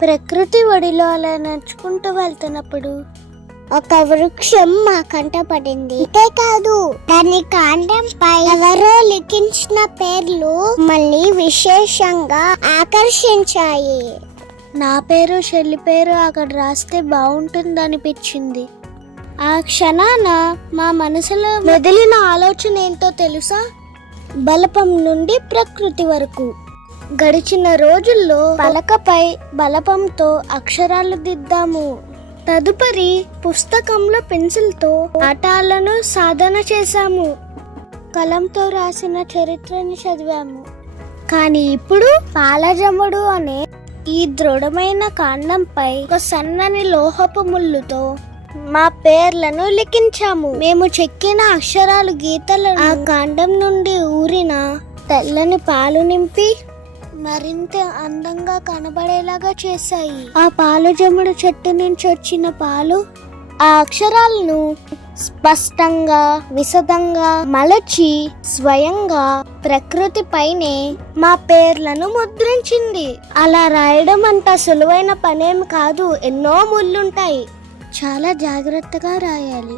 ప్రకృతి ఒడిలో అలా నడుచుకుంటూ వెళ్తున్నప్పుడు ఒక వృక్షం మా కంట పడింది. అంతేకాదు దాని కాండంపై ఎవరో లిఖించిన పేర్లు మళ్ళీ విశేషంగా ఆకర్షించాయి. నా పేరు, చెల్లి పేరు అక్కడ రాస్తే బాగుంటుందనిపించింది. ఆ క్షణాన మా మనసులో మెదిలిన ఆలోచన ఏంటో తెలుసా? బలపం నుండి ప్రకృతి వరకు. గడిచిన రోజుల్లో పలకపై బలపంతో అక్షరాలు దిద్దాము. తదుపరి పుస్తకంలో పెన్సిల్తో పాఠాలను సాధన చేశాము. కలంతో రాసిన చరిత్రని చదివాము. కానీ ఇప్పుడు పాలజముడు అనే ఈ దృఢమైన కాండంపై ఒక సన్నని లోహపు ముళ్ళుతో మా పేర్లను లిఖించాము. మేము చెక్కిన అక్షరాలు గీతలను ఆ కాండం నుండి ఊరిన తెల్లని పాలు నింపి మరింత అందంగా కనబడేలాగా చేశాయి. ఆ పాలజముడు చెట్టు నుంచి వచ్చిన పాలు ఆ అక్షరాలను స్పష్టంగా, విశదంగా మలచి స్వయంగా ప్రకృతి పైనే మా పేర్లను ముద్రించింది. అలా రాయడం అంత సులువైన పనేమి కాదు. ఎన్నో ముళ్ళుంటాయి. చాలా జాగ్రత్తగా రాయాలి.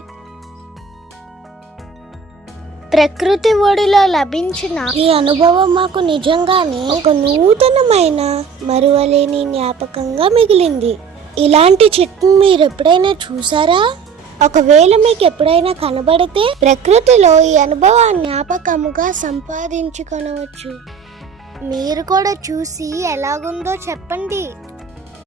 ప్రకృతి ఒడిలో లభించిన ఈ అనుభవం మాకు నిజంగానే ఒక నూతనమైన మరువలేని జ్ఞాపకంగా మిగిలింది. ఇలాంటి చెట్టు మీరు ఎప్పుడైనా చూసారా? ఒకవేళ మీకు ఎప్పుడైనా కనబడితే ప్రకృతిలో ఈ అనుభవాన్ని జ్ఞాపకముగా సంపాదించుకొనవచ్చు. మీరు కూడా చూసి ఎలాగుందో చెప్పండి.